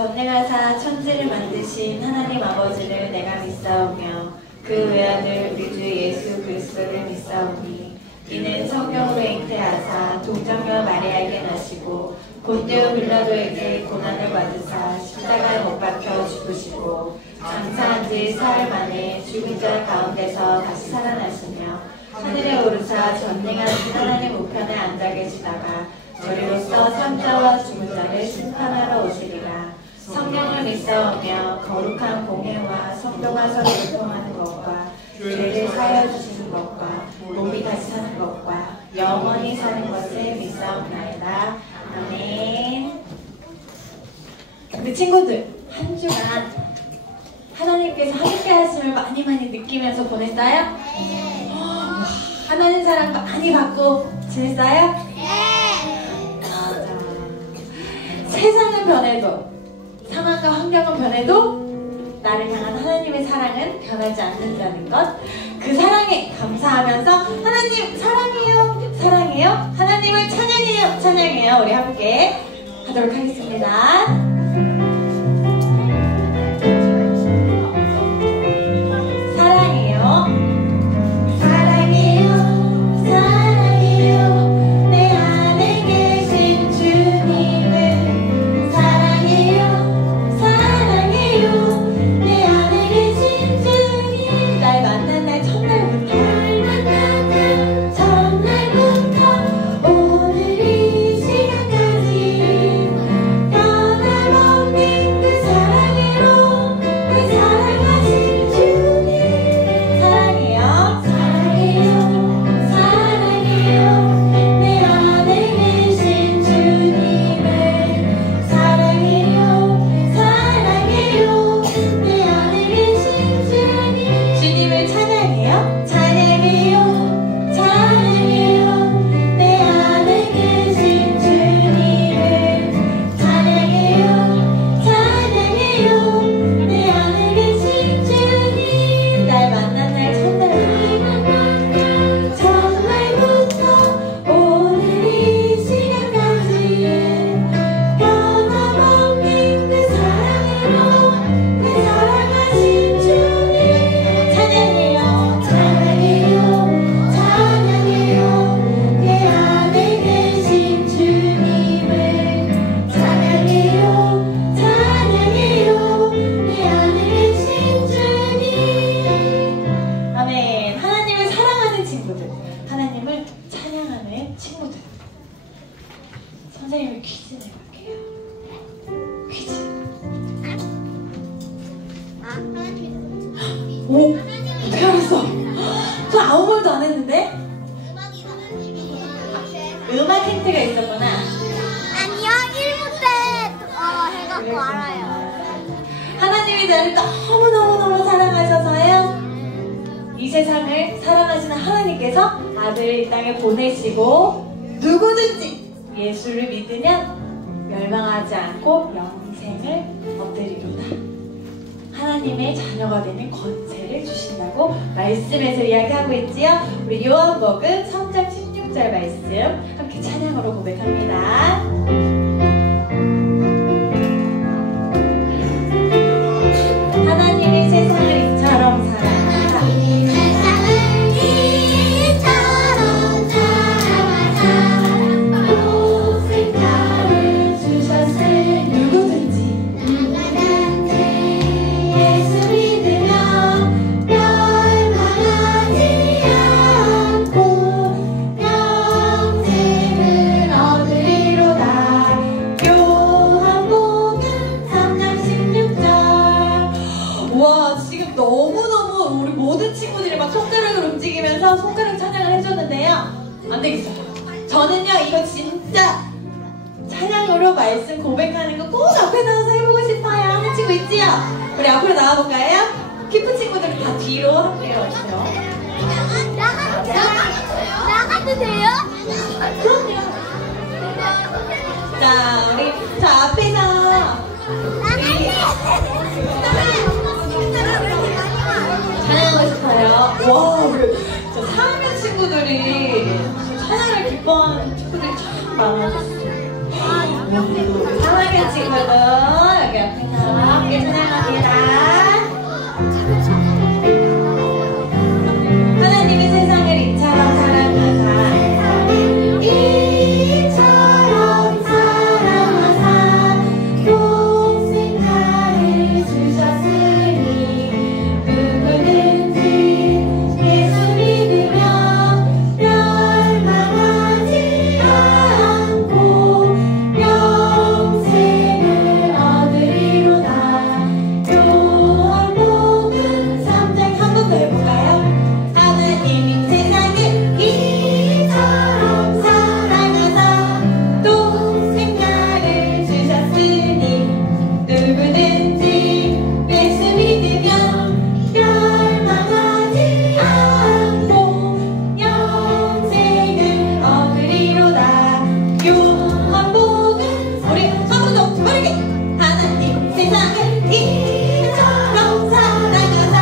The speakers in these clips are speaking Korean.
전능하사 천지를 만드신 하나님 아버지를 내가 믿사오며 그 외아들 우리 주 예수 그리스도를 믿사오니 이는 성령으로 잉태하사 동정녀 마리아에게 나시고 본디오 빌라도에게 고난을 받으사 십자가에 못 박혀 죽으시고 장사한 지 사흘 만에 죽은 자 가운데서 다시 살아나시며 하늘에 오르사 전능하신 하나님 우편에 앉아 계시다가 저리로서 산자와 죽은 자를 심판하러 오시리라. 성령을 믿사오며 거룩한 공회와 성도가 서로를 통하는 것과 죄를 사하여 주시는 것과 몸이 다시 사는 것과 영원히 사는 것을 믿사옵나이다. 아멘. 우리 친구들 한 주간 하나님께서 함께 하심을 많이 느끼면서 보냈어요? 네. 하나님 사랑 많이 받고 지냈어요? 네. 맞아. 세상은 변해도 상황과 환경은 변해도 나를 향한 하나님의 사랑은 변하지 않는다는 것, 그 사랑에 감사하면서 하나님 사랑해요, 사랑해요, 하나님을 찬양해요, 찬양해요. 우리 함께 하도록 하겠습니다. 선생님이 퀴즈 내볼게요. 퀴즈. 오, 어떻게 알았어? 저 아무 말도 안 했는데? 음악 힌트가 있었구나. 아니요, 1부 때 해갖고 알아요. 하나님이 나를 너무너무너무 사랑하셔서요, 이 세상을 사랑하시는 하나님께서 아들을 이 땅에 보내시고 누구든지 예수를 믿으면 멸망하지 않고 영생을 얻으리로다. 하나님의 자녀가 되는 권세를 주신다고 말씀에서 이야기하고 있지요. 우리 요한복음 3장 16절 말씀 함께 찬양으로 고백합니다. 하나님이 세상을 이처럼 사랑하사 손가락 찬양을 해줬는데요. 안 되겠어요. 저는요, 이거 진짜 찬양으로 말씀 고백하는 거 꼭 앞에 나와서 해보고 싶어요. 하는 친구 있지요? 우리 앞으로 나와볼까요? 키프 친구들 다 뒤로 함께 와주세요. 나가도 돼요? 그럼요. 자, 우리 저 앞에서 찬양하고 싶어요. 와, 저 4학년 친구들이 찬양을 기뻐하는 친구들이 참 많아졌어요. 우리 사랑의 친구들 여기 앞에서 함께 찬양합니다. 하나님이 세상을 이처럼 사랑하사 이처럼 사랑하사 독생자를 주셨으니 누구든지 예수 믿으며 멸망하지 않고 영생을 얻으리로다. 요한복음 3장 한 번 더 해볼까요? 하나님이 세상을 이처럼 사랑하사 독생자를 주셨으니 누구든지 예수 믿으면 멸망하지 않고 영생을 얻으리로다. 요한복음 우리 한 번 더 빠르게 하나님 세상을 이처럼 사랑하사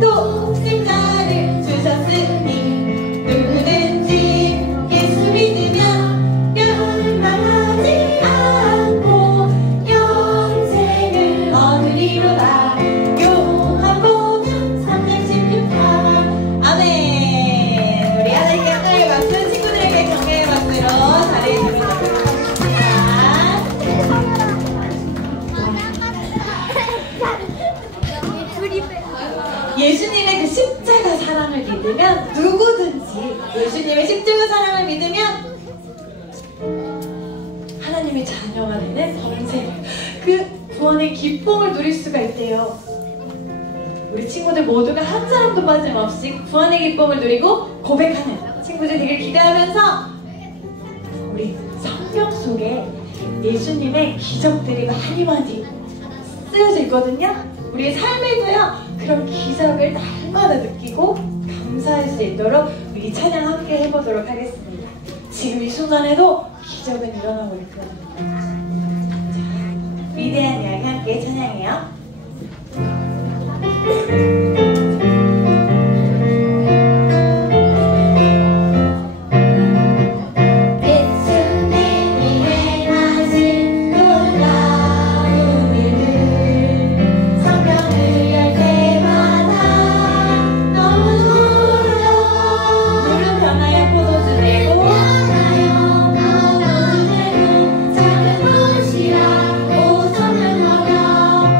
독생자를 주셨으니 누구든지 예수 믿으면 멸망하지 않고 영생을 얻으리로다. 요한복음 3장 16절. 아멘. 우리 하나님께 하나의 박수, 친구들에게 경배의 박수로 자리해 주시면 되겠습니다. 예수님의 그 십자가 사랑을 믿으면 누구든지 예수님의 십자가 사랑을 믿으면 하나님의 자녀가 되는 범생 그 구원의 기쁨을 누릴 수가 있대요. 우리 친구들 모두가 한 사람도 빠짐없이 구원의 기쁨을 누리고 고백하는 친구들 되길 기대하면서 우리 성경 속에 예수님의 기적들이 많이 쓰여져 있거든요. 우리의 삶에도요 그런 기적을 날마다 느끼고 감사할 수 있도록 우리 찬양 함께 해보도록 하겠습니다. 지금 이 순간에도 기적은 일어나고 있거든요. 자, 위대한 이야기 함께 찬양해요. 작은 도시락 5,000명 먹여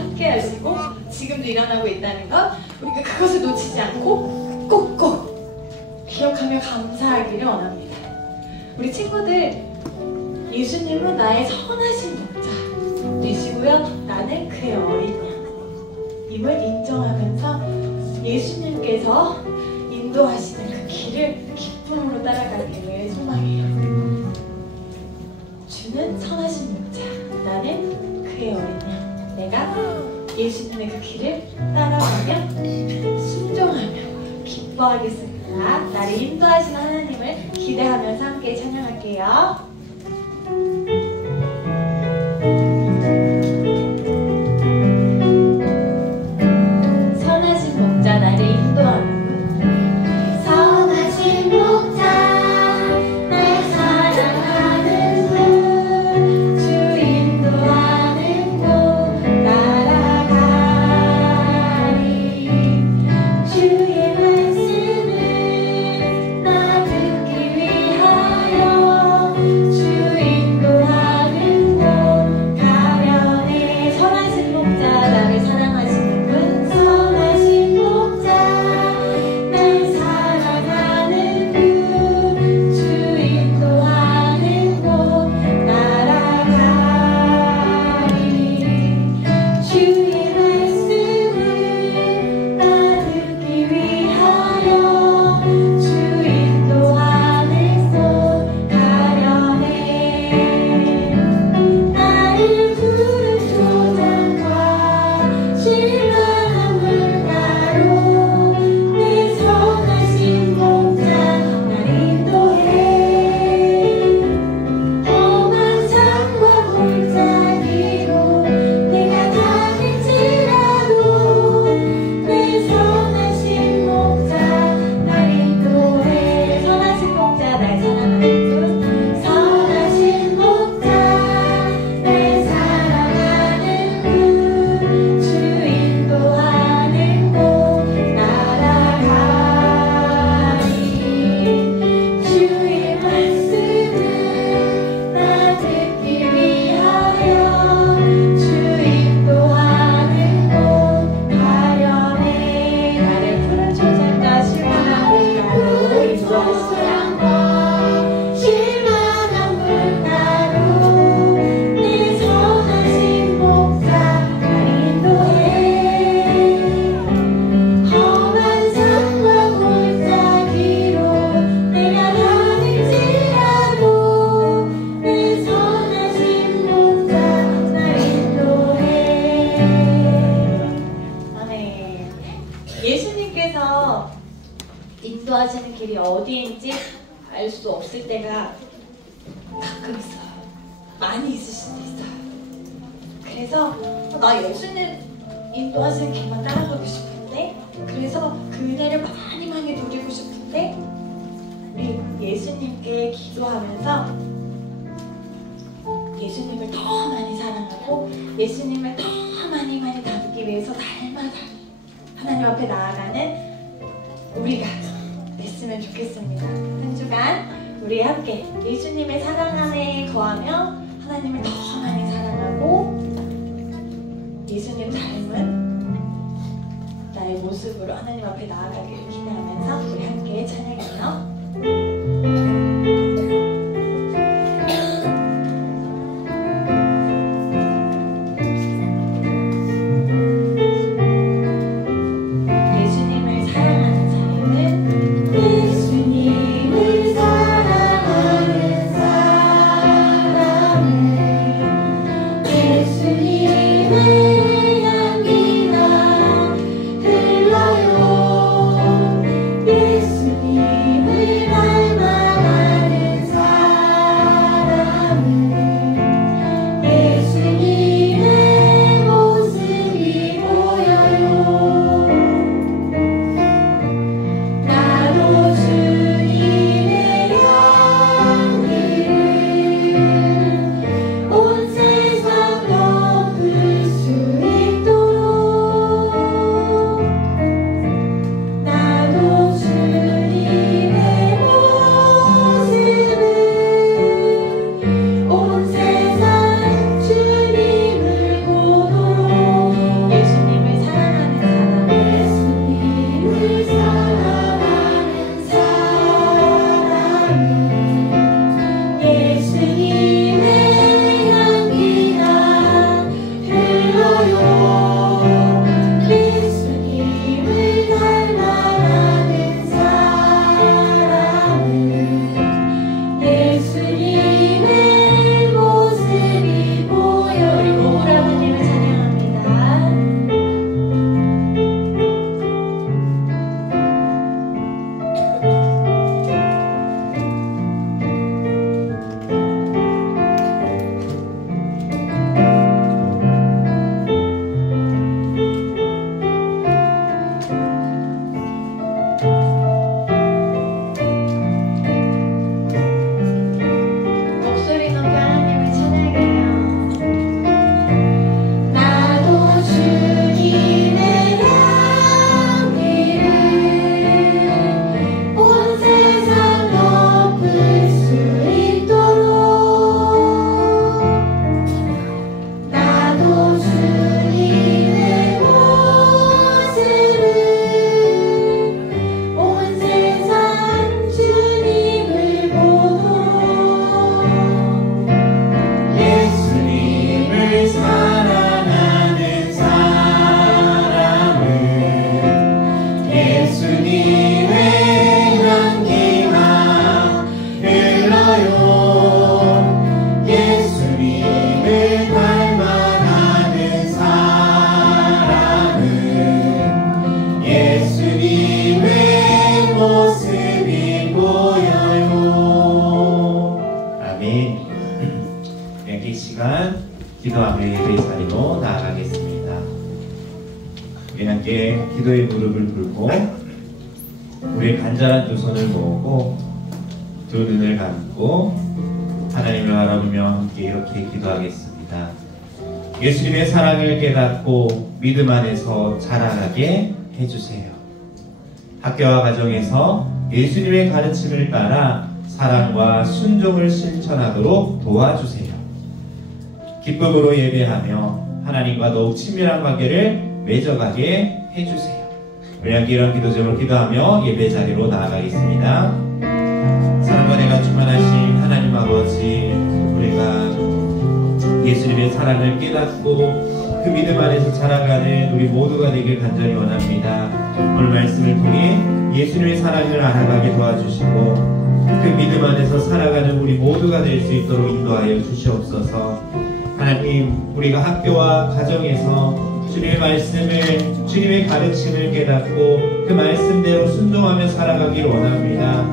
함께 하시고 지금도 일어나고 있다는 것, 우리가 그것을 놓치지 않고 꼭꼭 기억하며 감사하기를 원합니다. 우리 친구들, 예수님은 나의 선하신 목자되시고요, 나는 그의 어린 양임을 인정하면서 예수님께서 인도하시는 그 길을 기쁨으로 따라가기를 소망해요. 주는 선하신 목자, 나는 그의 어린 양. 내가 예수님의 그 길을 따라가며 순종하며 기뻐하겠습니다. 나를 인도하시는 하나님을 기대하면서 함께 찬양할게요. 선하신 목자 나를 인도하는 분, 선하신 목자 날 사랑하는 분, 주 인도하는 곳 따라가리. 주의 말씀을 나 듣기 위하여 주 인도하는 곳 가면에. 선하신 목자 나를 사랑하시는 분, 선하신 목자 날 사랑하는 분, 주 인도하는 곳 따라가리. 주의 말씀을 나 듣기 위하여 주 인도하는 곳 가려네. 나를 푸른 초장과 실만한 물가로 내 선하신 목자 날 인도해. 험한 산과 골짜기로 내가 다닐지라도 내 선하신 목자 날 인도해. 선하신 목자 날 사랑하는 분, 선하신 목자 날 사랑하는 분, 주 인도하는 곳 따라가리. 주의 말씀을 나 듣기 위하여 주 인도하는 곳 가려네. 나를 푸른 초장과 실만한 물가로 인도하시라. 실만한 물가로 내 선하신 목자 날 인도해. 험한 산과 골짜기로 내가 다닐지라도 내 선하신 목자 날 인도해. 아멘. 예수님께서 인도하시는 길이 어디인지 알 수 없을 때가 가끔 있어요. 많이 있을 수도 있어요. 그래서 나 예수님 인도하시는 길만 따라가고 싶은데, 그래서 그 은혜를 많이 많이 누리고 싶은데, 우리 예수님께 기도하면서 예수님을 더 많이 사랑하고 예수님을 더 많이 많이 닮기 위해서 날마다 하나님 앞에 나아가는 우리가 됐으면 좋겠습니다. 한 주간 우리 함께 예수님의 사랑 안에 거하며 하나님을 더 많이 사랑하고 예수님 닮은 나의 모습으로 하나님 앞에 나아가기를 기대하면서 우리 함께 찬양해요. 예수님을 사랑하는 삶은 예수님을 사랑하는 사람은 예수님의 향기가 흘러요. 예수님을 우리 함께 기도의 무릎을 꿇고 우리의 간절한 두 손을 모으고 두 눈을 감고 하나님을 바라보며 함께 이렇게 기도하겠습니다. 예수님의 사랑을 깨닫고 믿음 안에서 자라나게 해주세요. 학교와 가정에서 예수님의 가르침을 따라 사랑과 순종을 실천하도록 도와주세요. 기쁨으로 예배하며 하나님과 더욱 친밀한 관계를 맺어가게 해주세요. 우리 함께 이런 기도 제목으로 기도하며 예배 자리로 나아가겠습니다. 사랑과 은혜가 충만하신 하나님 아버지, 우리가 예수님의 사랑을 깨닫고 그 믿음 안에서 자라가는 우리 모두가 되길 간절히 원합니다. 오늘 말씀을 통해 예수님의 사랑을 알아가게 도와주시고 그 믿음 안에서 살아가는 우리 모두가 될 수 있도록 인도하여 주시옵소서. 하나님, 우리가 학교와 가정에서 주님의 말씀을, 주님의 가르침을 깨닫고 그 말씀대로 순종하며 살아가길 원합니다.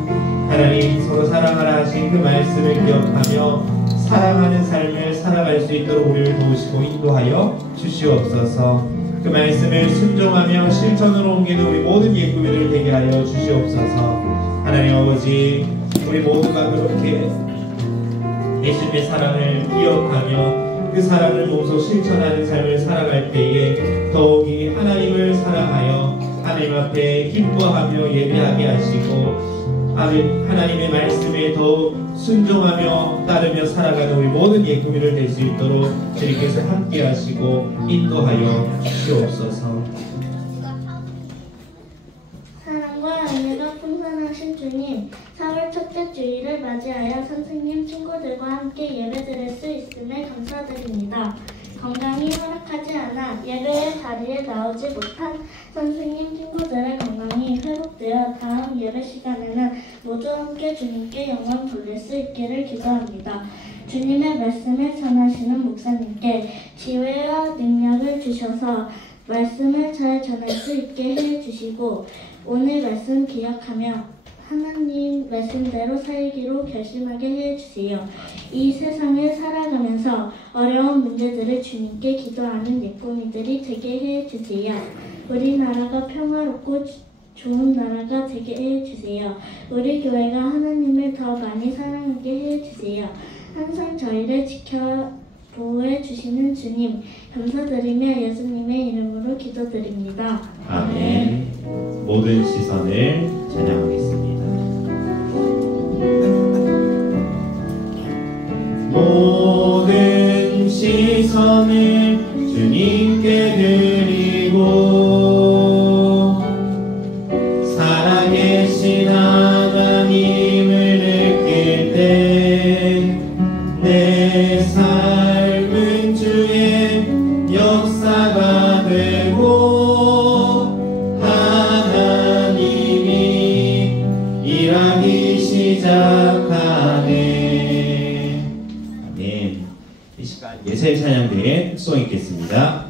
하나님, 서로 사랑하라 하신 그 말씀을 기억하며 사랑하는 삶을 살아갈 수 있도록 우리를 도우시고 인도하여 주시옵소서. 그 말씀을 순종하며 실천으로 옮기는 우리 모든 예꾸미들 되게 하여 주시옵소서. 하나님 아버지, 우리 모두가 그렇게 예수님의 사랑을 기억하며 그 사랑을 몸소 실천하는 삶을 살아갈 때에 더욱이 하나님을 사랑하여 하나님 앞에 기뻐하며 예배하게 하시고 하나님의 말씀에 더욱 순종하며 따르며 살아가는 우리 모든 예꾸미를 될 수 있도록 주님께서 함께 하시고 인도하여 주시옵소서. 사랑과 은혜가 풍성하신 주님, 4월 첫째 주일을 맞이하여 선생님, 친구들과 함께 예배드릴 수 있음에 감사드립니다. 건강이 허락하지 않아 예배의 자리에 나오지 못한 선생님, 친구들의 건강이 회복되어 다음 예배 시간에는 모두 함께 주님께 영광 돌릴 수 있기를 기도합니다. 주님의 말씀을 전하시는 목사님께 지혜와 능력을 주셔서 말씀을 잘 전할 수 있게 해주시고 오늘 말씀 기억하며 하나님 말씀대로 살기로 결심하게 해주세요. 이 세상을 살아가면서 어려운 문제들을 주님께 기도하는 예꾸미들이 되게 해주세요. 우리나라가 평화롭고 좋은 나라가 되게 해주세요. 우리 교회가 하나님을 더 많이 사랑하게 해주세요. 항상 저희를 보호해 주시는 주님, 감사드리며 예수님의 이름으로 기도드립니다. 아멘. 모든 시선을 찬양하겠습니다. 모든 시선을 주님께 드리고 살아계신 하나님을 느낄 때 내 삶은 주의 역사가 되고 하나님이 일하기 시작하네. 아멘. 이 시간 예세 찬양대에 수고 있겠습니다.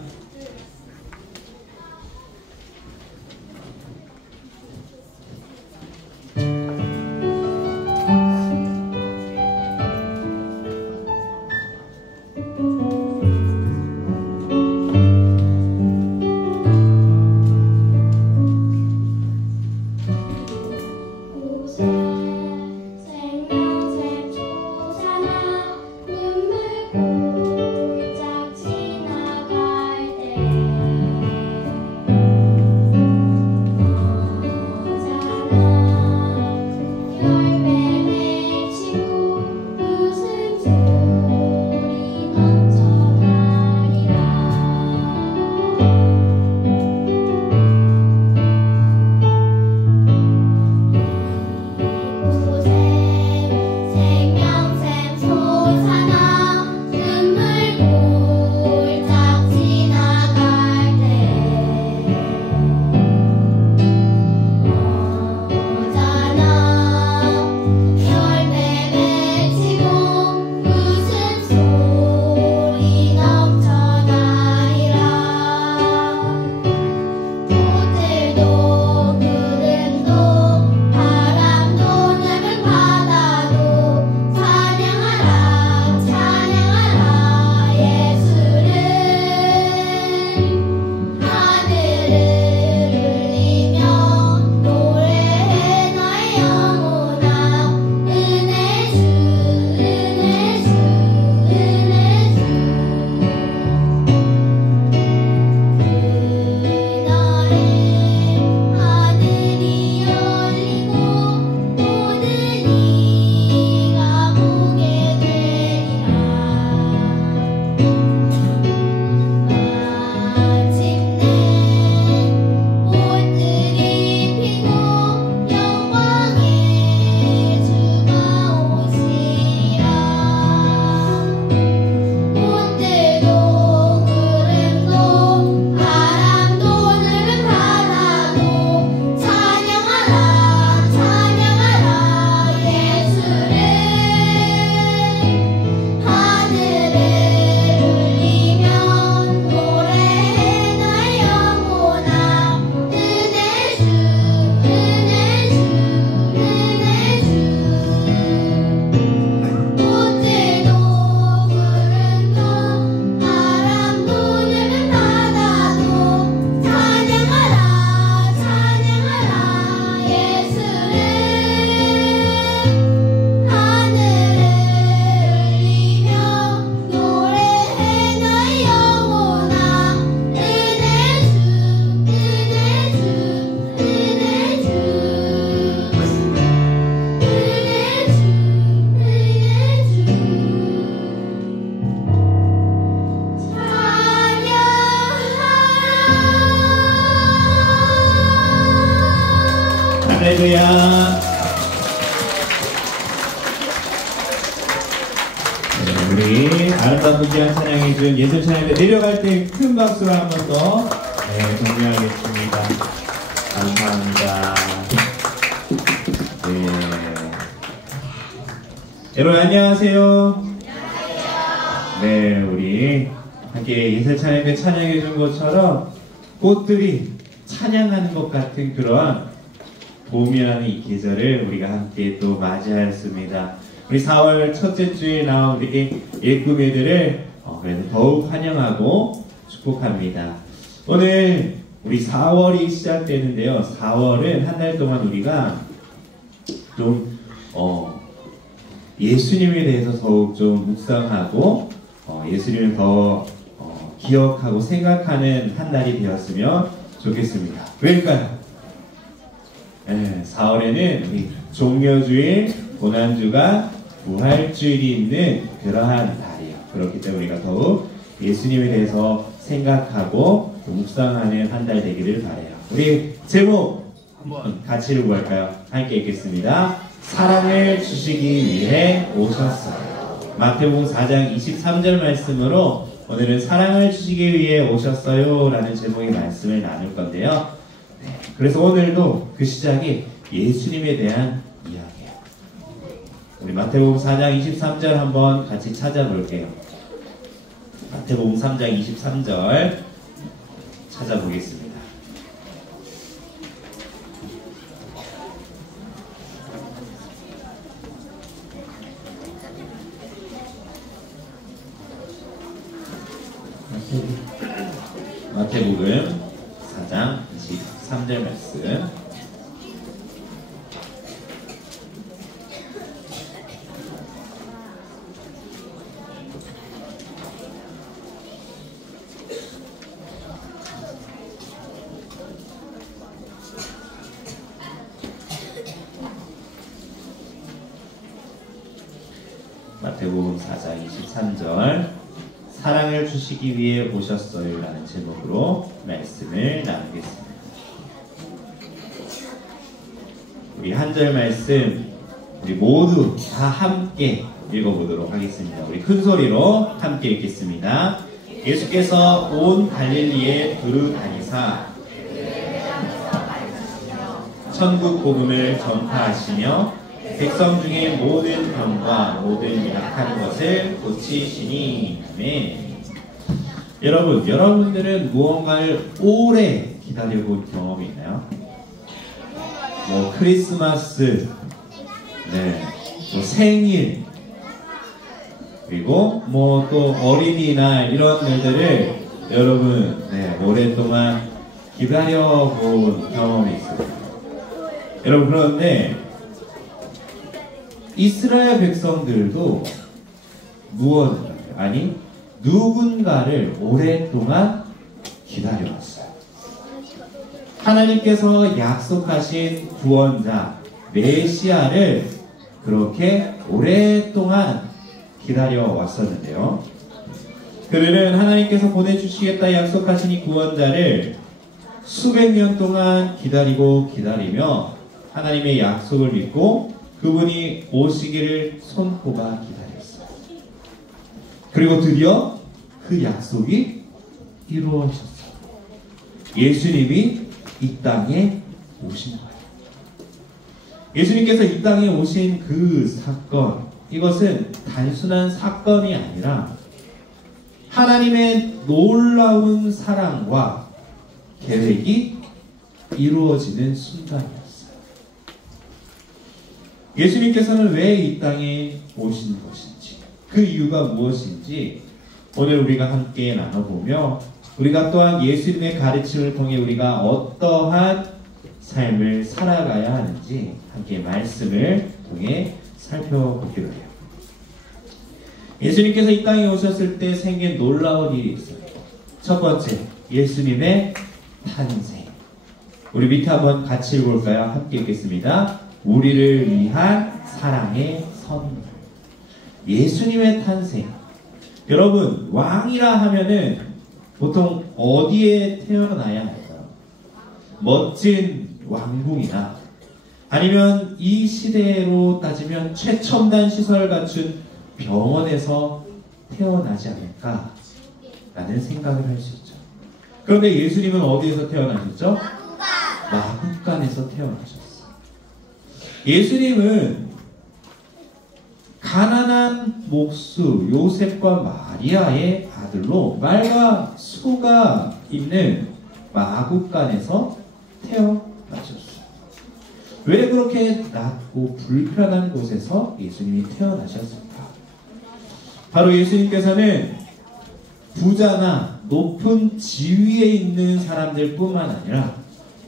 할렐루야. 네, 우리 아름다운 분기한 찬양해준 예술 찬양대 내려갈 때 큰 박수로 한 번 더 격려하겠습니다. 감사합니다. 네. 여러분 안녕하세요. 네, 우리 함께 예술 찬양대 찬양해준 것처럼 꽃들이 찬양하는 것 같은 그런 봄이라는 이 계절을 우리가 함께 또 맞이하였습니다. 우리 4월 첫째 주에 나온 우리 예꿈 애들을 그래서 더욱 환영하고 축복합니다. 오늘 우리 4월이 시작되는데요. 4월은 한 달 동안 우리가 좀 예수님에 대해서 더욱 좀 묵상하고 예수님을 더 기억하고 생각하는 한 달이 되었으면 좋겠습니다. 왜일까요? 네, 4월에는 우리 종려주일, 고난주가 부활주일이 있는 그러한 달이에요. 그렇기 때문에 우리가 더욱 예수님에 대해서 생각하고 묵상하는 한 달 되기를 바라요. 우리 제목 한번 같이 읽어볼까요? 함께 읽겠습니다. 사랑을 주시기 위해 오셨어요. 마태복음 4장 23절 말씀으로 오늘은 사랑을 주시기 위해 오셨어요 라는 제목의 말씀을 나눌 건데요. 네, 그래서 오늘도 그 시작이 예수님에 대한 이야기예요. 우리 마태복음 4장 23절 한번 같이 찾아볼게요. 마태복음 3장 23절 찾아보겠습니다. 마태복음 4장 23절 말씀. 마태복음 4장 23절 사랑을 주시기 위해 오셨어요 라는 제목으로 말씀을 나누겠습니다. 우리 한 절 말씀 우리 모두 다 함께 읽어보도록 하겠습니다. 우리 큰 소리로 함께 읽겠습니다. 예수께서 온 갈릴리에 두루 다니사 천국 복음을 전파하시며 백성 중에 모든 병과 모든 약한 것을 고치시니. 아멘. 여러분들은 무언가를 오래 기다려본 경험이 있나요? 뭐 크리스마스, 네, 뭐 생일, 그리고 뭐 또 어린이날 이런 일들을 여러분 오랫동안 기다려본 경험이 있어요. 여러분 그런데 이스라엘 백성들도 누군가를 오랫동안 기다려왔어요. 하나님께서 약속하신 구원자 메시아를 그렇게 오랫동안 기다려왔었는데요. 그들은 하나님께서 보내주시겠다 약속하신 이 구원자를 수백 년 동안 기다리며 하나님의 약속을 믿고 그분이 오시기를 손꼽아 기다렸어요. 그리고 드디어 그 약속이 이루어졌어요. 예수님이 이 땅에 오신 거예요. 예수님께서 이 땅에 오신 그 사건, 이것은 단순한 사건이 아니라 하나님의 놀라운 사랑과 계획이 이루어지는 순간이었어요. 예수님께서는 왜 이 땅에 오신 것인지, 그 이유가 무엇인지 오늘 우리가 함께 나눠보며 우리가 또한 예수님의 가르침을 통해 우리가 어떠한 삶을 살아가야 하는지 함께 말씀을 통해 살펴보기로 해요. 예수님께서 이 땅에 오셨을 때 생긴 놀라운 일이 있어요. 첫 번째, 예수님의 탄생. 우리 밑에 한번 같이 읽어볼까요? 함께 읽겠습니다. 우리를 위한 사랑의 선물. 예수님의 탄생. 여러분, 왕이라 하면은 보통 어디에 태어나야 할까요? 멋진 왕궁이나 아니면 이 시대로 따지면 최첨단 시설 갖춘 병원에서 태어나지 않을까라는 생각을 할 수 있죠. 그런데 예수님은 어디에서 태어나셨죠? 마구간에서 태어나셨어요. 예수님은 가난한 목수 요셉과 마리아의 아들로 말과 소가 있는 마구간에서 태어나셨어요. 왜 그렇게 낮고 불편한 곳에서 예수님이 태어나셨을까? 바로 예수님께서는 부자나 높은 지위에 있는 사람들 뿐만 아니라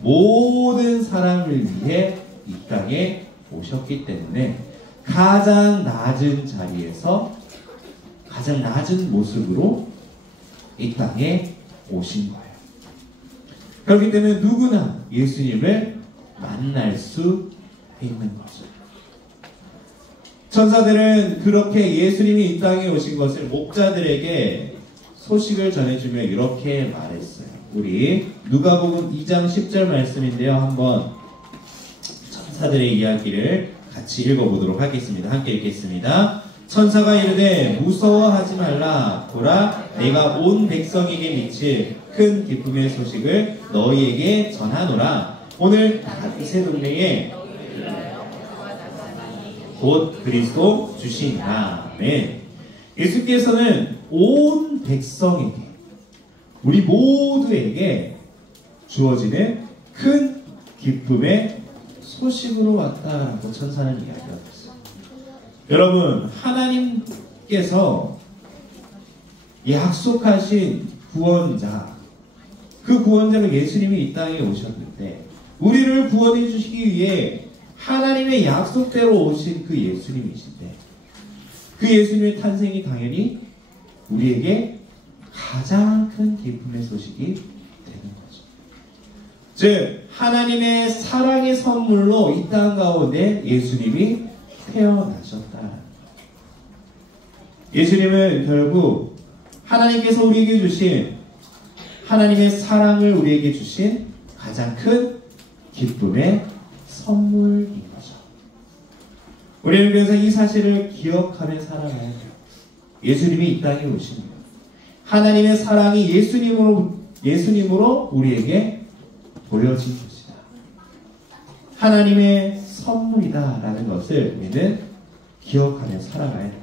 모든 사람을 위해 이 땅에 오셨기 때문에 가장 낮은 자리에서 가장 낮은 모습으로 이 땅에 오신 거예요. 그렇기 때문에 누구나 예수님을 만날 수 있는 거죠. 천사들은 그렇게 예수님이 이 땅에 오신 것을 목자들에게 소식을 전해주며 이렇게 말했어요. 우리 누가복음 2장 10절 말씀인데요. 한번 천사들의 이야기를 같이 읽어보도록 하겠습니다. 함께 읽겠습니다. 천사가 이르되 무서워하지 말라. 보라, 내가 온 백성에게 미칠 큰 기쁨의 소식을 너희에게 전하노라. 오늘 다윗의 동네에 곧 그리스도 주시니라. 아멘. 예수께서는 온 백성에게, 우리 모두에게 주어지는 큰 기쁨의 소식으로 왔다라고 천사는 이야기하고 있어요. 여러분, 하나님께서 약속하신 구원자, 그 구원자로 예수님이 이 땅에 오셨는데 우리를 구원해 주시기 위해 하나님의 약속대로 오신 그 예수님이신데 그 예수님의 탄생이 당연히 우리에게 가장 큰 기쁨의 소식이 되는 거죠. 즉 하나님의 사랑의 선물로 이 땅 가운데 예수님이 태어나셨다. 예수님은 결국 하나님께서 우리에게 주신 하나님의 사랑을 우리에게 주신 가장 큰 기쁨의 선물인 거죠. 우리는 그래서 이 사실을 기억하며 살아가야 돼요. 예수님이 이 땅에 오십니다. 하나님의 사랑이 예수님으로 우리에게 보여진 것이다. 하나님의 선물이다라는 것을 우리는 기억하며 살아가야 됩니다.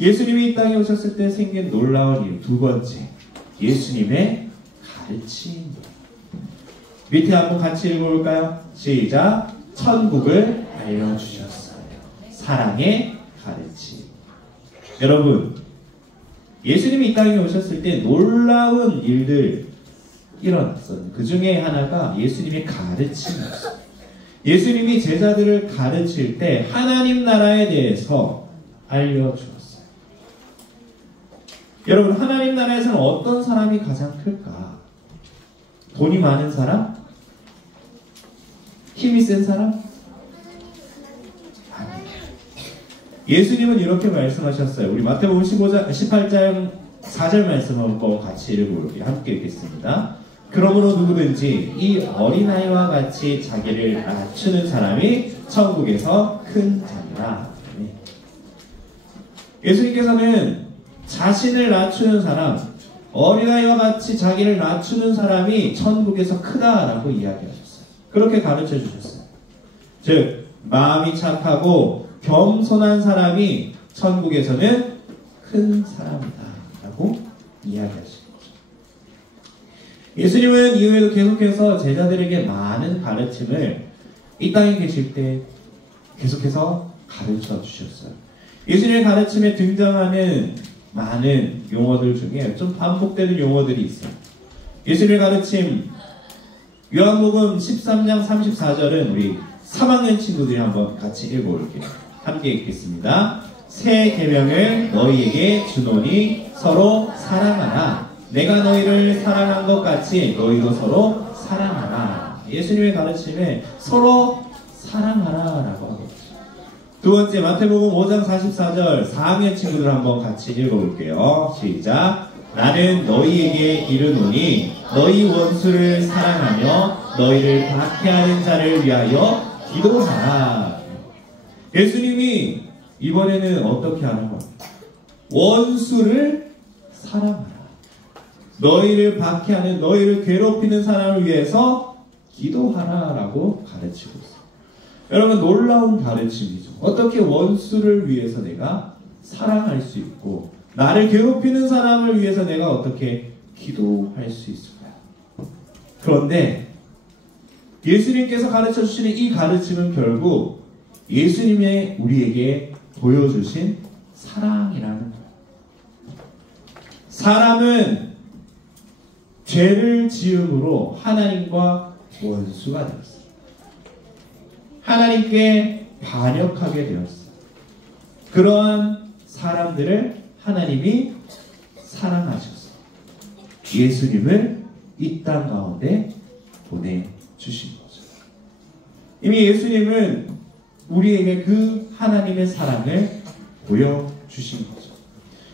예수님이 이 땅에 오셨을 때 생긴 놀라운 일, 두 번째, 예수님의 가르침. 밑에 한번 같이 읽어볼까요? 시작. 천국을 알려주셨어요. 사랑의 가르침. 여러분, 예수님이 이 땅에 오셨을 때 놀라운 일들 일어났어요. 그 중에 하나가 예수님의 가르침이었어요. 예수님이 제자들을 가르칠 때 하나님 나라에 대해서 알려주었어요. 여러분, 하나님 나라에서는 어떤 사람이 가장 클까? 돈이 많은 사람? 힘이 센 사람? 아니에요. 예수님은 이렇게 말씀하셨어요. 우리 마태복음 18장 4절 말씀 한번 같이 읽어볼게요. 함께 읽겠습니다. 그러므로 누구든지 이 어린아이와 같이 자기를 낮추는 사람이 천국에서 큰 자니라. 예수님께서는 자신을 낮추는 사람, 어린아이와 같이 자기를 낮추는 사람이 천국에서 크다라고 이야기하셨어요. 그렇게 가르쳐 주셨어요. 즉 마음이 착하고 겸손한 사람이 천국에서는 큰 사람이다 라고 이야기하신 거죠. 예수님은 이후에도 계속해서 제자들에게 많은 가르침을 이 땅에 계실 때 계속해서 가르쳐 주셨어요. 예수님의 가르침에 등장하는 많은 용어들 중에 좀 반복되는 용어들이 있어요. 예수님의 가르침, 요한복음 13장 34절은 우리 3학년 친구들이 한번 같이 읽어볼게요. 함께 읽겠습니다. 새 계명을 너희에게 주노니 서로 사랑하라. 내가 너희를 사랑한 것 같이 너희도 서로 사랑하라. 예수님의 가르침에 서로 사랑하라 라고 하고 두 번째, 마태복음 5장 44절 4학년 친구들 한번 같이 읽어볼게요. 시작. 나는 너희에게 이르노니 너희 원수를 사랑하며 너희를 박해하는 자를 위하여 기도하라. 예수님이 이번에는 어떻게 하라고? 원수를 사랑하라. 너희를 박해하는, 너희를 괴롭히는 사람을 위해서 기도하라라고 가르치고 있어요. 여러분, 놀라운 가르침이죠. 어떻게 원수를 위해서 내가 사랑할 수 있고 나를 괴롭히는 사람을 위해서 내가 어떻게 기도할 수 있을까요? 그런데 예수님께서 가르쳐 주시는 이 가르침은 결국 예수님의 우리에게 보여주신 사랑이라는 거예요. 사람은 죄를 지음으로 하나님과 원수가 되었어요. 하나님께 반역하게 되었어요. 그러한 사람들을 하나님이 사랑하셨어요. 예수님을 이 땅 가운데 보내주신 거죠. 이미 예수님은 우리에게 그 하나님의 사랑을 보여주신 거죠.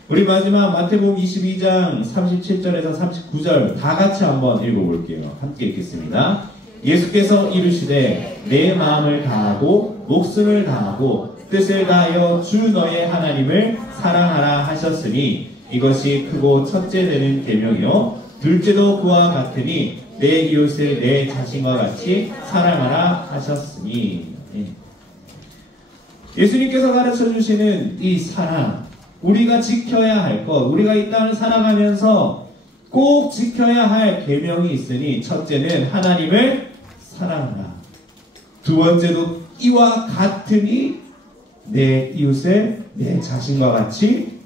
우리 마지막 마태복음 22장 37절에서 39절 다 같이 한번 읽어볼게요. 함께 읽겠습니다. 예수께서 이르시되 내 마음을 다하고 목숨을 다하고 뜻을 다하여 주 너의 하나님을 사랑하라 하셨으니 이것이 크고 첫째 되는 계명이요 둘째도 그와 같으니 내 이웃을 내 자신과 같이 사랑하라 하셨으니. 예수님께서 가르쳐 주시는 이 사랑, 우리가 지켜야 할 것, 우리가 이 땅을 살아가면서 꼭 지켜야 할 계명이 있으니 첫째는 하나님을 사랑하라. 두 번째도 이와 같으니 내 이웃을 내 자신과 같이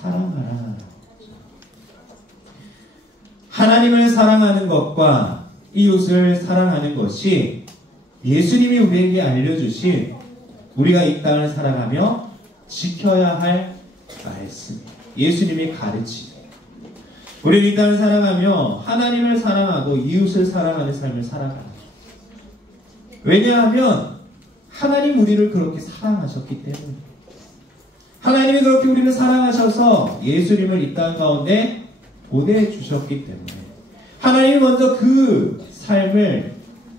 사랑하라. 하나님을 사랑하는 것과 이웃을 사랑하는 것이 예수님이 우리에게 알려주신 우리가 이 땅을 살아가며 지켜야 할 말씀이에요. 예수님이 가르치세요. 우리 이 땅을 살아가며 하나님을 사랑하고 이웃을 사랑하는 삶을 살아가는 거예요. 왜냐하면 하나님 우리를 그렇게 사랑하셨기 때문에, 하나님이 그렇게 우리를 사랑하셔서 예수님을 이 땅 가운데 보내주셨기 때문에 하나님이 먼저 그 삶을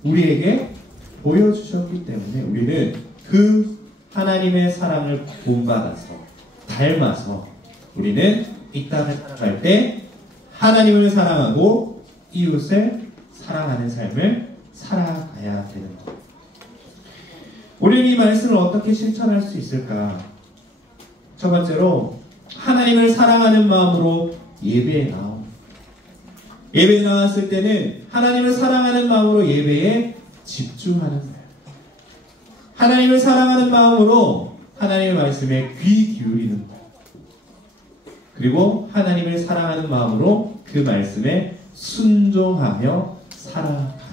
우리에게 보여주셨기 때문에 우리는 그 하나님의 사랑을 본받아서 닮아서 우리는 이 땅을 살아갈 때 하나님을 사랑하고 이웃을 사랑하는 삶을 살아가야 되는 것. 우리는 이 말씀을 어떻게 실천할 수 있을까? 첫 번째로 하나님을 사랑하는 마음으로 예배에 나옵니다. 예배에 나왔을 때는 하나님을 사랑하는 마음으로 예배에 집중하는 거예요. 하나님을 사랑하는 마음으로 하나님의 말씀에 귀 기울이는 거예요. 그리고 하나님을 사랑하는 마음으로 그 말씀에 순종하며 살아가는 거예요.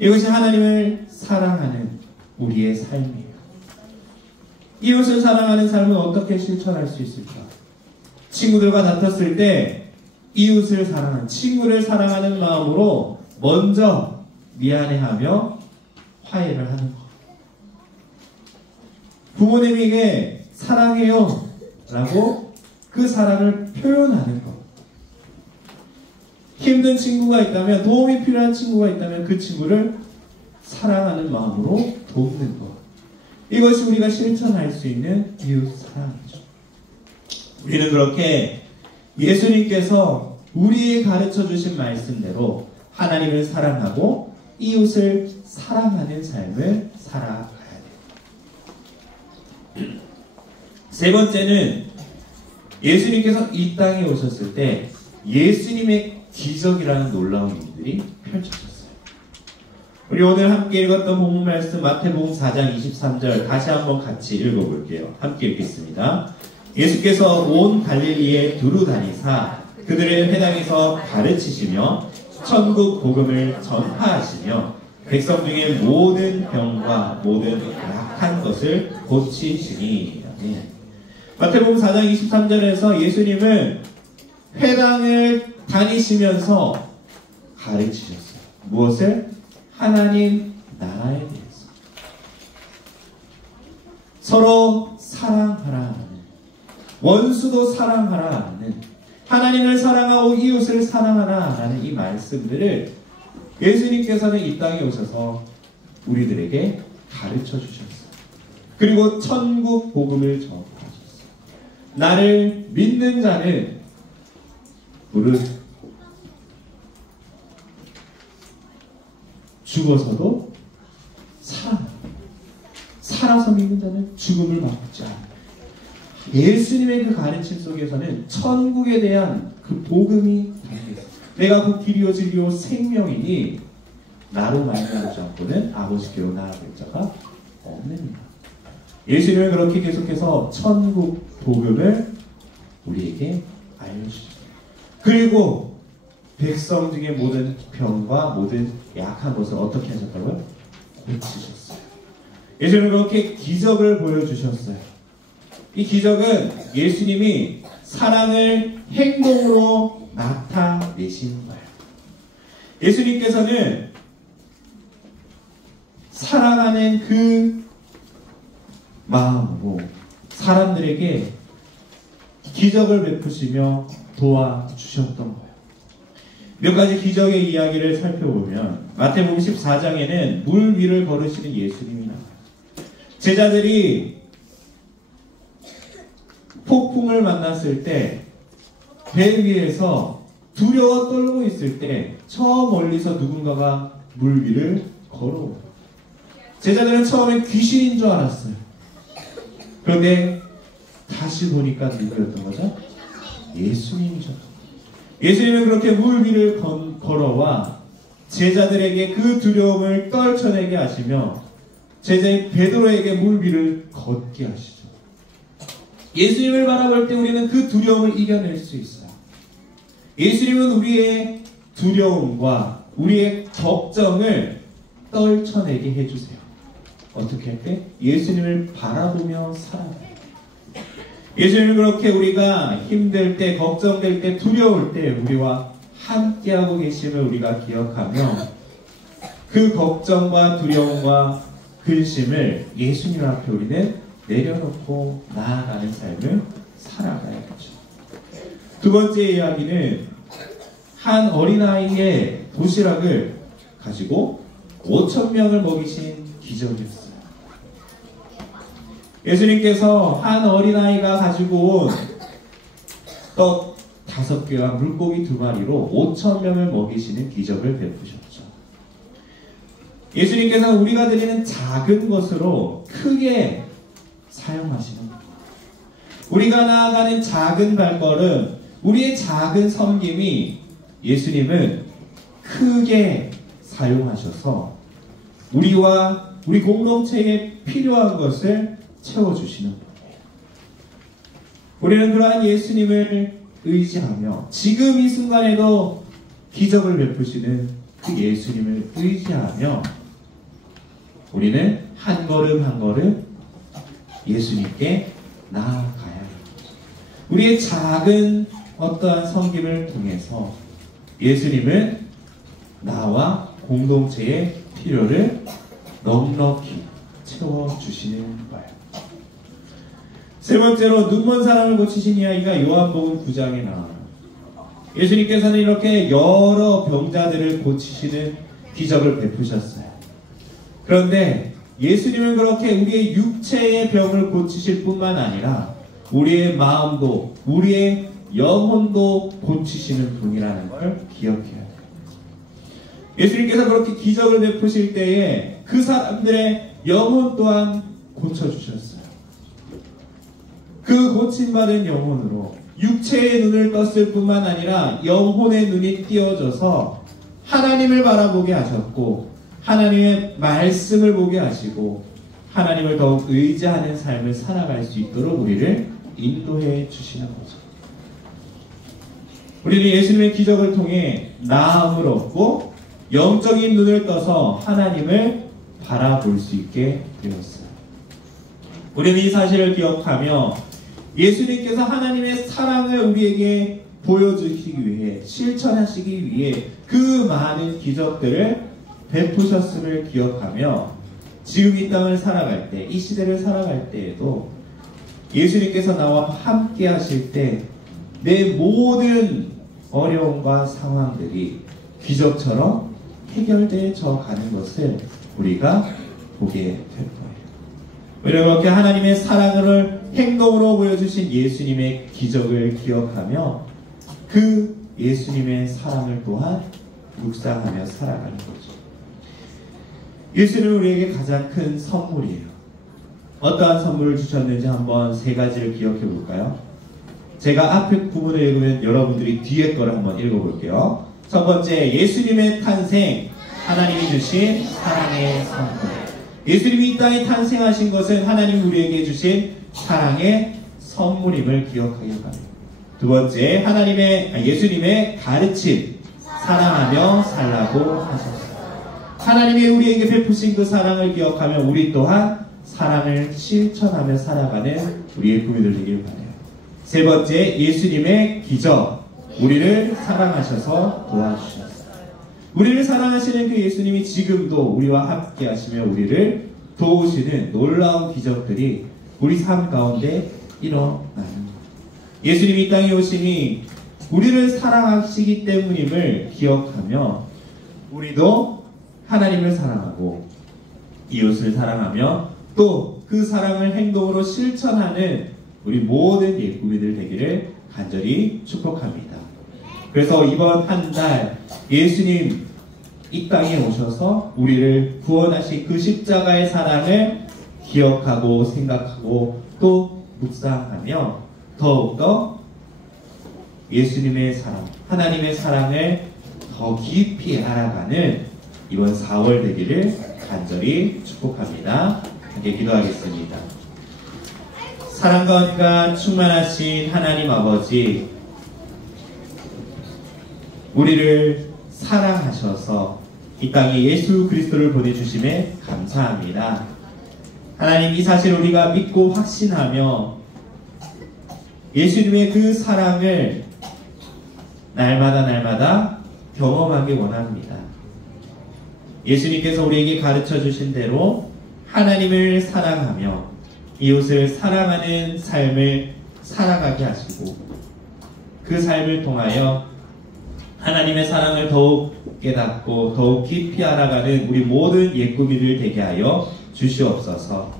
이것이 하나님을 사랑하는 우리의 삶이에요. 이웃을 사랑하는 삶은 어떻게 실천할 수 있을까? 친구들과 다퉜을 때 이웃을 사랑하는, 친구를 사랑하는 마음으로 먼저 미안해하며 화해를 하는 것. 부모님에게 사랑해요 라고 그 사랑을 표현하는 것. 힘든 친구가 있다면, 도움이 필요한 친구가 있다면 그 친구를 사랑하는 마음으로 돕는 것. 이것이 우리가 실천할 수 있는 이웃 사랑이죠. 우리는 그렇게 예수님께서 우리의 가르쳐 주신 말씀대로 하나님을 사랑하고 이웃을 사랑하는 삶을 살아가야 돼요. 세 번째는 예수님께서 이 땅에 오셨을 때 예수님의 기적이라는 놀라운 일들이 펼쳐졌어요. 우리 오늘 함께 읽었던 본문 말씀 마태복음 4장 23절 다시 한번 같이 읽어볼게요. 함께 읽겠습니다. 예수께서 온 갈릴리에 두루 다니사 그들의 회당에서 가르치시며 천국 복음을 전파하시며 백성 중에 모든 병과 모든 약한 것을 고치시니. 마태복음 4장 23절에서 예수님은 회당을 다니시면서 가르치셨어요. 무엇을? 하나님 나라에 대해서. 서로 사랑하라. 원수도 사랑하라는, 하나님을 사랑하고 이웃을 사랑하라는 이 말씀들을 예수님께서는 이 땅에 오셔서 우리들에게 가르쳐 주셨어요. 그리고 천국 복음을 전하셨어요. 나를 믿는 자는 무릇 죽어서도 살아서 믿는 자는 죽음을 맛보지 않는다. 예수님의 그 가르침 속에서는 천국에 대한 그 복음이 담겨있어요. 내가 그 길이요 진리요 생명이니 나로 말미암지 않고는 아버지께로 나아갈 자가 없느니라. 예수님은 그렇게 계속해서 천국 복음을 우리에게 알려주셨어요. 그리고 백성 중에 모든 병과 모든 약한 것을 어떻게 하셨다고요? 고치셨어요. 예수님은 그렇게 기적을 보여주셨어요. 이 기적은 예수님이 사랑을 행동으로 나타내신 거예요. 예수님께서는 사랑하는 그 마음으로 사람들에게 기적을 베푸시며 도와주셨던 거예요. 몇 가지 기적의 이야기를 살펴보면 마태복음 14장에는 물 위를 걸으시는 예수님이 나와요. 제자들이 폭풍을 만났을 때 배 위에서 두려워 떨고 있을 때 저 멀리서 누군가가 물 위를 걸어오고, 제자들은 처음에 귀신인 줄 알았어요. 그런데 다시 보니까 누구였던 거죠? 예수님이셨던 거예요. 예수님은 그렇게 물 위를 걸어와 제자들에게 그 두려움을 떨쳐내게 하시며 제자 베드로에게 물 위를 걷게 하시죠. 예수님을 바라볼 때 우리는 그 두려움을 이겨낼 수 있어요. 예수님은 우리의 두려움과 우리의 걱정을 떨쳐내게 해주세요. 어떻게 할 때? 예수님을 바라보며 살아가요. 예수님은 그렇게 우리가 힘들 때, 걱정될 때, 두려울 때 우리와 함께하고 계심을 우리가 기억하며 그 걱정과 두려움과 근심을 예수님 앞에 우리는 내려놓고 나아가는 삶을 살아가야겠죠. 두 번째 이야기는 한 어린아이의 도시락을 가지고 5,000명을 먹이신 기적이었어요. 예수님께서 한 어린아이가 가지고 온 떡 5개와 물고기 2마리로 5,000명을 먹이시는 기적을 베푸셨죠. 예수님께서는 우리가 드리는 작은 것으로 크게 사용하시는 거예요. 우리가 나아가는 작은 발걸음, 우리의 작은 섬김이 예수님은 크게 사용하셔서 우리와 우리 공동체에 필요한 것을 채워주시는 거예요. 우리는 그러한 예수님을 의지하며 지금 이 순간에도 기적을 베푸시는 그 예수님을 의지하며 우리는 한 걸음 한 걸음 예수님께 나아가야 합니다. 우리의 작은 어떠한 섬김을 통해서 예수님은 나와 공동체의 필요를 넉넉히 채워주시는 거예요. 세 번째로 눈먼 사람을 고치신 이야기가 요한복음 9장에 나와요. 예수님께서는 이렇게 여러 병자들을 고치시는 기적을 베푸셨어요. 그런데 예수님은 그렇게 우리의 육체의 병을 고치실 뿐만 아니라 우리의 마음도 우리의 영혼도 고치시는 분이라는 걸 기억해야 돼요. 예수님께서 그렇게 기적을 베푸실 때에 그 사람들의 영혼 또한 고쳐주셨어요. 그 고침받은 영혼으로 육체의 눈을 떴을 뿐만 아니라 영혼의 눈이 띄어져서 하나님을 바라보게 하셨고 하나님의 말씀을 보게 하시고 하나님을 더욱 의지하는 삶을 살아갈 수 있도록 우리를 인도해 주시는 거죠. 우리는 예수님의 기적을 통해 나음을 얻고 영적인 눈을 떠서 하나님을 바라볼 수 있게 되었어요. 우리는 이 사실을 기억하며 예수님께서 하나님의 사랑을 우리에게 보여주시기 위해 실천하시기 위해 그 많은 기적들을 베푸셨음을 기억하며 지금 이 땅을 살아갈 때, 이 시대를 살아갈 때에도 예수님께서 나와 함께 하실 때 내 모든 어려움과 상황들이 기적처럼 해결되어 가는 것을 우리가 보게 될 거예요. 우리가 그렇게 하나님의 사랑을 행동으로 보여주신 예수님의 기적을 기억하며 그 예수님의 사랑을 또한 묵상하며 살아가는 거죠. 예수는 우리에게 가장 큰 선물이에요. 어떠한 선물을 주셨는지 한번 세 가지를 기억해 볼까요? 제가 앞에 부분을 읽으면 여러분들이 뒤에 거를 한번 읽어볼게요. 첫 번째, 예수님의 탄생, 하나님이 주신 사랑의 선물. 예수님이 이 땅에 탄생하신 것은 하나님 우리에게 주신 사랑의 선물임을 기억하길 바랍니다. 두 번째, 예수님의 가르침, 사랑하며 살라고 하셨습니다. 하나님이 우리에게 베푸신 그 사랑을 기억하며 우리 또한 사랑을 실천하며 살아가는 우리의 꿈이들 되길 바라요. 세 번째, 예수님의 기적, 우리를 사랑하셔서 도와주셨습니다. 우리를 사랑하시는 그 예수님이 지금도 우리와 함께 하시며 우리를 도우시는 놀라운 기적들이 우리 삶 가운데 일어나는 것. 예수님이 이 땅에 오시니 우리를 사랑하시기 때문임을 기억하며 우리도 하나님을 사랑하고 이웃을 사랑하며 또 그 사랑을 행동으로 실천하는 우리 모든 예꾸미들 되기를 간절히 축복합니다. 그래서 이번 한 달 예수님 이 땅에 오셔서 우리를 구원하신 그 십자가의 사랑을 기억하고 생각하고 또 묵상하며 더욱더 예수님의 사랑, 하나님의 사랑을 더 깊이 알아가는 이번 4월 되기를 간절히 축복합니다. 함께 기도하겠습니다. 사랑과 은혜가 충만하신 하나님 아버지, 우리를 사랑하셔서 이 땅에 예수 그리스도를 보내주심에 감사합니다. 하나님, 이 사실 우리가 믿고 확신하며 예수님의 그 사랑을 날마다 경험하기 원합니다. 예수님께서 우리에게 가르쳐 주신 대로 하나님을 사랑하며 이웃을 사랑하는 삶을 살아가게 하시고 그 삶을 통하여 하나님의 사랑을 더욱 깨닫고 더욱 깊이 알아가는 우리 모든 예꾸미들 되게 하여 주시옵소서.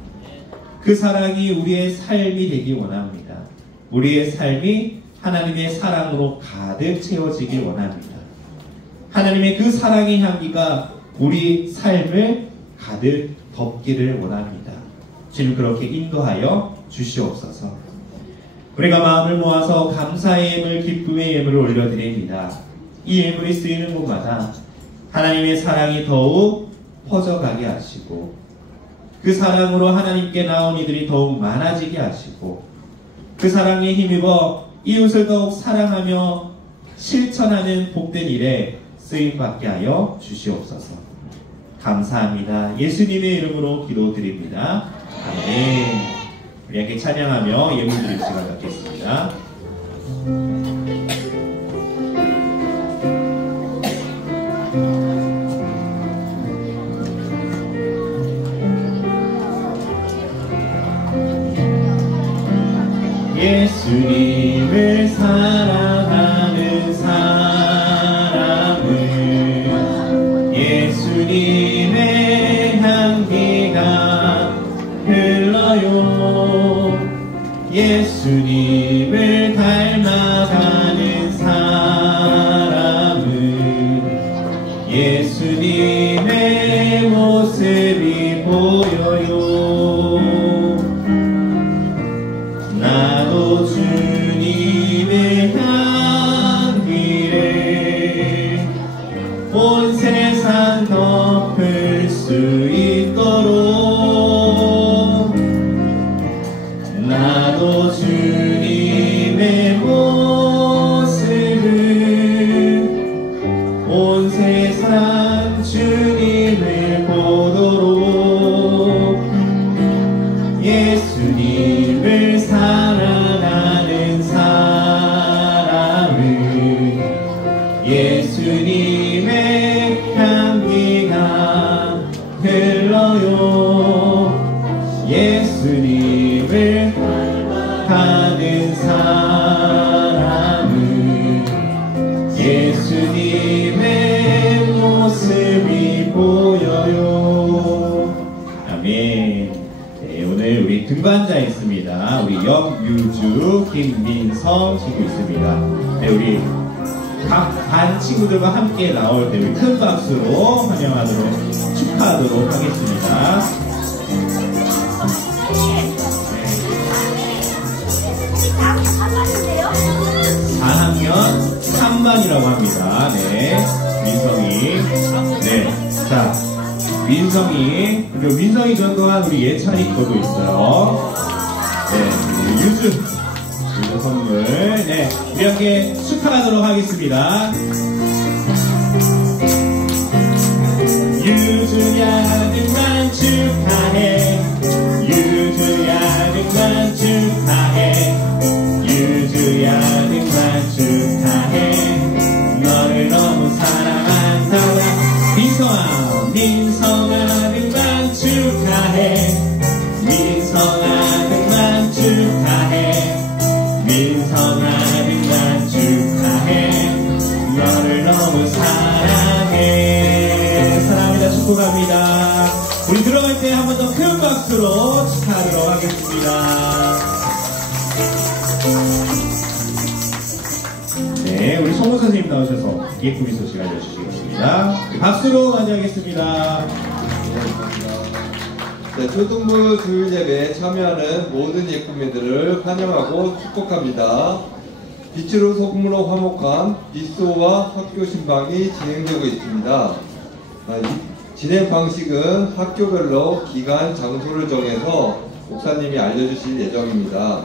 그 사랑이 우리의 삶이 되기 원합니다. 우리의 삶이 하나님의 사랑으로 가득 채워지길 원합니다. 하나님의 그 사랑의 향기가 우리 삶을 가득 덮기를 원합니다. 주님 그렇게 인도하여 주시옵소서. 우리가 마음을 모아서 감사의 예물, 기쁨의 예물을 올려드립니다. 이 예물이 쓰이는 곳마다 하나님의 사랑이 더욱 퍼져가게 하시고 그 사랑으로 하나님께 나온 이들이 더욱 많아지게 하시고 그 사랑에 힘입어 이웃을 더욱 사랑하며 실천하는 복된 일에 쓰임받게 하여 주시옵소서. 감사합니다. 예수님의 이름으로 기도드립니다. 아멘. 우리 함께 찬양하며 예물 드릴 시간 갖겠습니다. 예수님을 사랑하는 사람은 예수님의 향기가 흘러요. 예수님을 닮아가는 사람은 예수님의 모습이 보여요. 나도 주님의 향기를 온 세상 덮을 수 있도록 나도 주님의 모습을 온 세상 주님을 보도록 예수님을 사랑하는 사람은 예수님의 향기가 흘러요. 예수님을 등반자 있습니다. 우리 염유주, 김민성 친구 있습니다. 네, 우리 각 반 친구들과 함께 나올 때 우리 큰 박수로 환영하도록 축하하도록 하겠습니다. 4학년 3반이라고 합니다. 네, 민성이. 네, 자, 민성이. 그리고 민성이 전동한 우리 예찬이 거도 있어요. 네, 유주 선물. 네, 우리 함께 축하하도록 하겠습니다. 유주야 등반 축하해. 유주야 등반 축하해. 유주야 등반 축하해. 너를 너무 사랑한다. 민성아 등반 축하해. 민성아 등반 축하해. 민성아 등반 축하해. 너를 너무 사랑해. 사랑합니다. 축복합니다. 우리 들어갈 때 한 번 더 큰 박수로 축하하도록 하겠습니다. 네, 우리 송우 선생님 나오셔서 예쁨이 소식 알려주시겠습니다. 박수로 맞이하겠습니다. 네, 초등부 주일 예배에 참여하는 모든 예꾸미들을 환영하고 축복합니다. 빛으로 소금으로 화목한 미소와 학교 신방이 진행되고 있습니다. 진행 방식은 학교별로 기간, 장소를 정해서 목사님이 알려주실 예정입니다.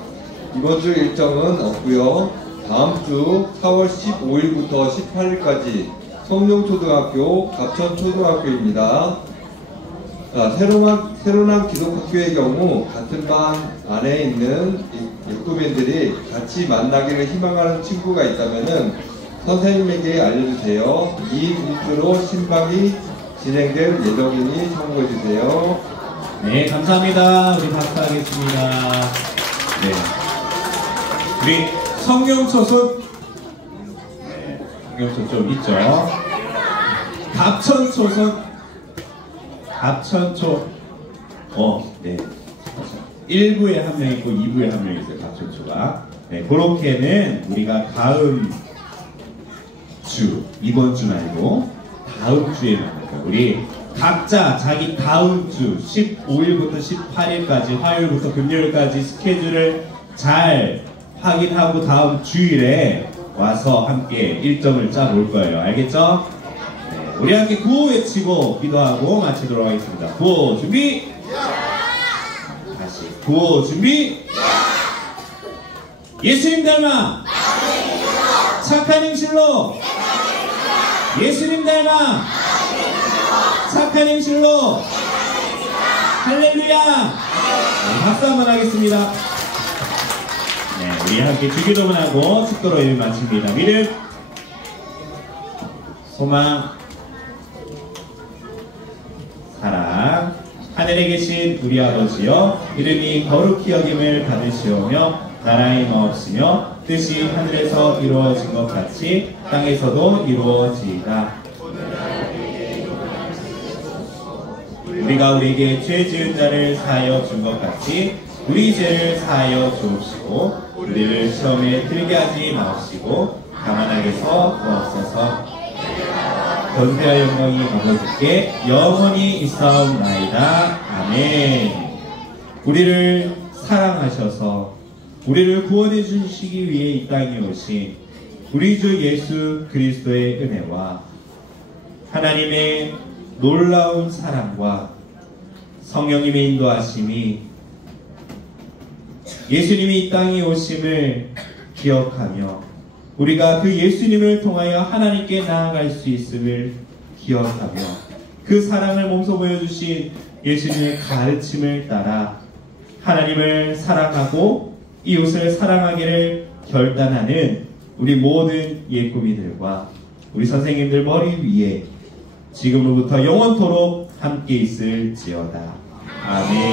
이번 주 일정은 없고요. 다음 주 4월 15일부터 18일까지 성룡초등학교, 갑천초등학교입니다. 새로난 기독학교의 경우 같은 반 안에 있는 예꾸민들이 같이 만나기를 희망하는 친구가 있다면 선생님에게 알려주세요. 2인 1조로 신방이 진행될 예정이니 참고해주세요. 네, 감사합니다. 우리 박수하겠습니다. 네, 우리 성룡초순, 네, 성룡초 좀 있죠. 갑천초순, 갑천초, 네, 1부에 한 명 있고 2부에 한 명 있어요. 갑천초가. 네, 그렇게는 우리가 다음 주, 이번 주 말고 다음 주에 만날까요? 우리 각자 자기 다음 주 15일부터 18일까지 화요일부터 금요일까지 스케줄을 잘 확인하고 다음 주일에 와서 함께 일정을 짜볼 거예요. 알겠죠? 네, 우리 함께 구호 외치고 기도하고 마치도록 하겠습니다. 구호 준비! 다시 구호 준비! 예수님 닮아! 착한 행실로! 예수님 닮아! 착한 행실로! 할렐루야! 네, 박수 한번 하겠습니다. 네, 우리 함께 주기도문 하고 축도로 예배 마칩니다. 믿음, 소망, 사랑. 하늘에 계신 우리 아버지여, 이름이 거룩히 여김을 받으시오며 나라의 마옵시며 뜻이 하늘에서 이루어진 것 같이 땅에서도 이루어지이다. 우리가 우리에게 죄 지은 자를 사하여 준 것 같이 우리 죄를 사하여 주옵시고 우리를 시험에 들게 하지 마옵시고 다만 악에서 구하옵소서. 권세와 영광이 아버지께 영원히 있사옵나이다. 아멘. 우리를 사랑하셔서 우리를 구원해 주시기 위해 이 땅에 오신 우리 주 예수 그리스도의 은혜와 하나님의 놀라운 사랑과 성령님의 인도하심이 예수님이 이 땅에 오심을 기억하며 우리가 그 예수님을 통하여 하나님께 나아갈 수 있음을 기억하며 그 사랑을 몸소 보여주신 예수님의 가르침을 따라 하나님을 사랑하고 이웃을 사랑하기를 결단하는 우리 모든 예꾸미들과 우리 선생님들 머리 위에 지금으로부터 영원토록 함께 있을지어다. 아멘.